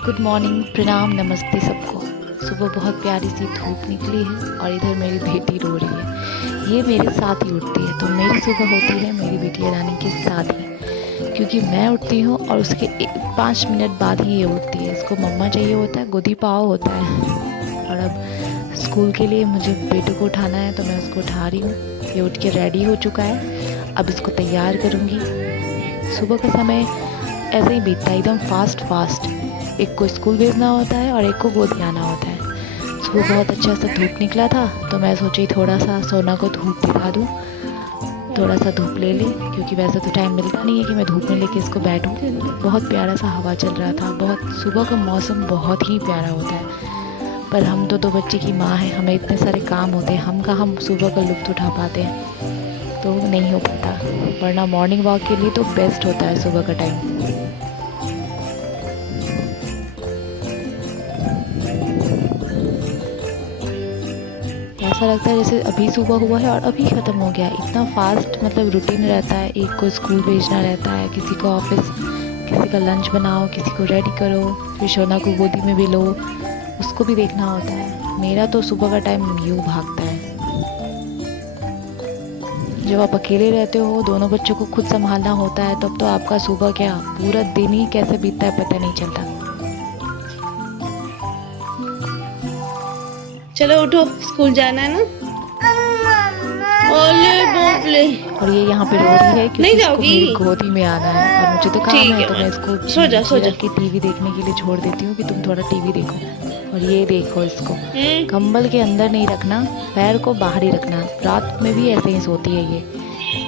Good morning, प्रणाम, नमस्ते सबको। सुबह बहुत प्यारी सी धूप निकली है और इधर मेरी बेटी रो रही है। ये मेरे साथ ही उठती है, तो मेरी सुबह होती है मेरी बेटी रानी के साथ ही, क्योंकि मैं उठती हूँ और उसके 5 मिनट बाद ही ये उठती है। इसको मम्मा चाहिए होता है, गोदी पाव होता है। और अब स्कूल के लिए मुझे बेटे को उठाना है, तो मैं उसको उठा रही हूँ। ये उठ के रेडी हो चुका है, अब इसको तैयार करूँगी। सुबह का समय ऐसे ही बीतता है, एकदम फास्ट। एक को स्कूल भेजना होता है और एक को गोद आना होता है। सुबह बहुत अच्छा सा धूप निकला था, तो मैं सोची थोड़ा सा सोना को धूप दिखा दूँ, थोड़ा सा धूप ले ले, क्योंकि वैसे तो टाइम मिलता नहीं है कि मैं धूप में लेके इसको बैठूँ। बहुत प्यारा सा हवा चल रहा था, बहुत सुबह का मौसम बहुत ही प्यारा होता है। पर हम तो दो बच्चे की माँ है, हमें इतने सारे काम होते हैं, हम कहाँ सुबह का लुत्फ़ उठा पाते हैं, तो नहीं हो पाता। वरना मॉर्निंग वॉक के लिए तो बेस्ट होता है सुबह का टाइम। ऐसा लगता है जैसे अभी सुबह हुआ है और अभी ख़त्म हो गया। इतना फास्ट मतलब रूटीन रहता है। एक को स्कूल भेजना रहता है, किसी को ऑफिस, किसी का लंच बनाओ, किसी को रेडी करो, फिर शोना को गोदी में भी लो, उसको भी देखना होता है। मेरा तो सुबह का टाइम यूँ भागता है। जब आप अकेले रहते हो, दोनों बच्चों को खुद संभालना होता है, तब तो आपका सुबह क्या पूरा दिन ही कैसे बीतता है पता नहीं चलता। चलो उठो, स्कूल जाना है ना। ओले बोले। और ये यहाँ पे रो रही है क्योंकि नहीं इसको जाओगी? मेरी गोदी में आना है और मुझे तो काम ठीक है, है तो मैं माँ। इसको सो जा रख के टीवी देखने के लिए छोड़ देती हूँ कि तुम थोड़ा टीवी देखो। और ये देखो, इसको कंबल के अंदर नहीं रखना, पैर को बाहर ही रखना। रात में भी ऐसे ही सोती है ये,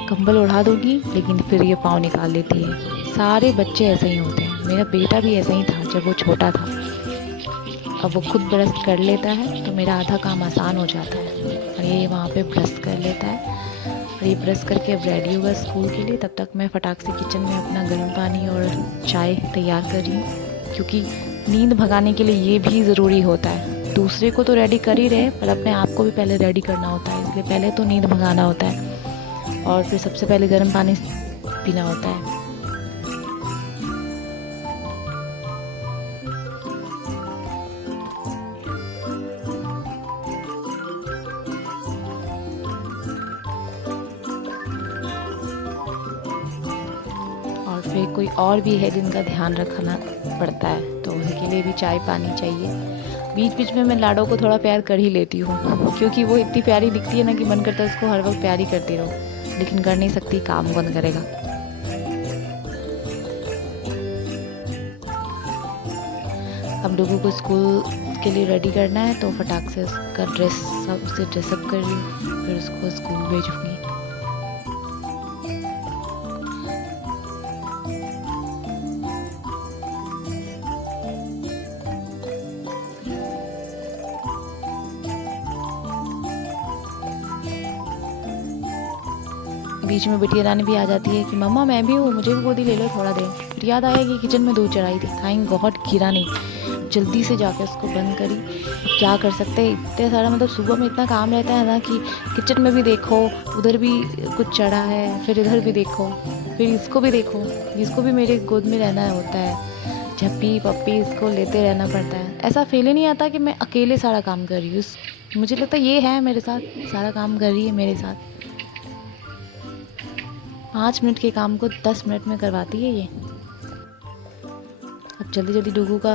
कंबल उड़ा दूंगी लेकिन फिर ये पाँव निकाल लेती है। सारे बच्चे ऐसे ही होते हैं, मेरा बेटा भी ऐसा ही था जब वो छोटा था। अब वो खुद ब्रश कर लेता है तो मेरा आधा काम आसान हो जाता है। और ये वहाँ पे ब्रश कर लेता है और ये ब्रश करके अब रेडी होगा स्कूल के लिए। तब तक मैं फटाक से किचन में अपना गर्म पानी और चाय तैयार कर रही हूँ, क्योंकि नींद भगाने के लिए ये भी ज़रूरी होता है। दूसरे को तो रेडी कर ही रहे, पर अपने आप को भी पहले रेडी करना होता है, इसलिए पहले तो नींद भगाना होता है और फिर सबसे पहले गर्म पानी पीना होता है। और फिर कोई और भी है जिनका ध्यान रखना पड़ता है, तो उनके लिए भी चाय पानी चाहिए। बीच बीच में मैं लाडो को थोड़ा प्यार कर ही लेती हूँ, क्योंकि वो इतनी प्यारी दिखती है ना कि मन करता है उसको हर वक्त प्यार ही करती रहो, लेकिन कर नहीं सकती, काम कौन करेगा। अब डुगू को स्कूल के लिए रेडी करना है, तो फटाक से उसका उसे ड्रेसअप कर रही हूँ, फिर उसको स्कूल भेजूँगी। बीच में बिटिया रानी भी आ जाती है कि मम्मा मैं भी हूँ, मुझे भी गोदी ले लो थोड़ा देर। फिर याद आया कि किचन में दूध चढ़ाई थी, थैंक गॉड गिरा नहीं। जल्दी से जाकर उसको बंद करी। क्या कर सकते हैं, इतने सारा मतलब सुबह में इतना काम रहता है ना कि किचन में भी देखो, उधर भी कुछ चढ़ा है, फिर इधर भी देखो, फिर इसको भी देखो, इसको भी मेरे गोद में रहना होता है। झप्पी पप्पी इसको लेते रहना पड़ता है। ऐसा फील ही नहीं आता कि मैं अकेले सारा काम कर रही हूँ। मुझे लगता है ये है मेरे साथ, सारा काम कर रही है मेरे साथ। 5 मिनट के काम को 10 मिनट में करवाती है ये। अब जल्दी जल्दी डुगू का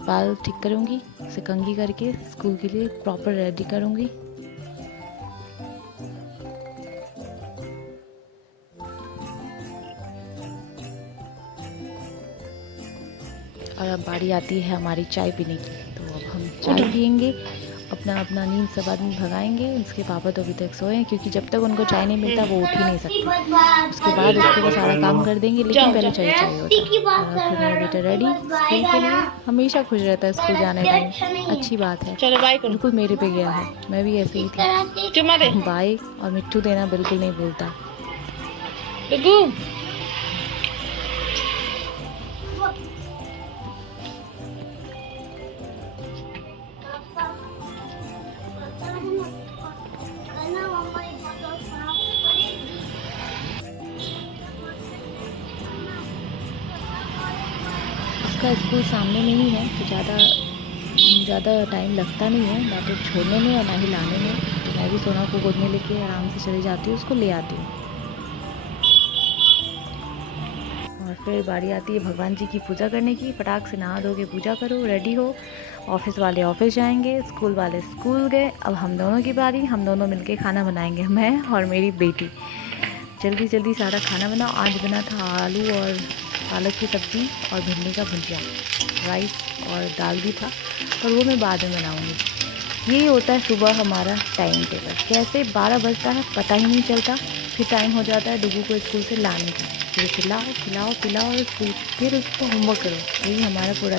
बाल ठीक करूँगी, उसे कंघी करके स्कूल के लिए प्रॉपर रेडी करूँगी। और अब बारी आती है हमारी चाय पीने की, तो अब हम चाय पियेंगे, अपना अपना नींद सब आदमी भगाएंगे। उसके पापा तो अभी तक सोए हैं, क्योंकि जब तक उनको चाय नहीं मिलता वो उठ ही नहीं सकते। उसके बाद उसके वो सारा काम कर देंगे, लेकिन पहले चाय चाहिए होता है। और फिर मेरा बेटा रेडी स्कूल के लिए, हमेशा खुश रहता है स्कूल जाने टाइम, अच्छी बात है। चलो बाय करो। बिल्कुल मेरे पे गया है, मैं भी ऐसे ही थी। बाय और मिट्टू देना बिल्कुल नहीं भूलता। उसका स्कूल सामने में ही है, तो ज़्यादा टाइम लगता नहीं है, ना तो छोड़ने में और ना ही लाने में। तो मैं भी सोना को गोद में लेके आराम से चली जाती हूँ, उसको ले आती हूँ। और फिर बारी आती है भगवान जी की पूजा करने की। फटाक से नहा धो के पूजा करो, रेडी हो। ऑफिस वाले ऑफिस जाएंगे, स्कूल वाले स्कूल गए। अब हम दोनों की बारी, हम दोनों मिलके खाना बनाएंगे, मैं और मेरी बेटी। जल्दी जल्दी सारा खाना बनाओ। आज बना था आलू और पालक की सब्ज़ी और भिंडी का भुजिया, राइस और दाल भी था, पर वो मैं बाद में बनाऊँगी। यही होता है सुबह हमारा टाइम टेबल। कैसे 12 बजता है पता ही नहीं चलता, फिर टाइम हो जाता है डुगू को स्कूल से लाने का। फिर खिलाओ खिलाओ पिलाओ और स्कूल, फिर उसको होमवर्क करो। यही हमारा पूरा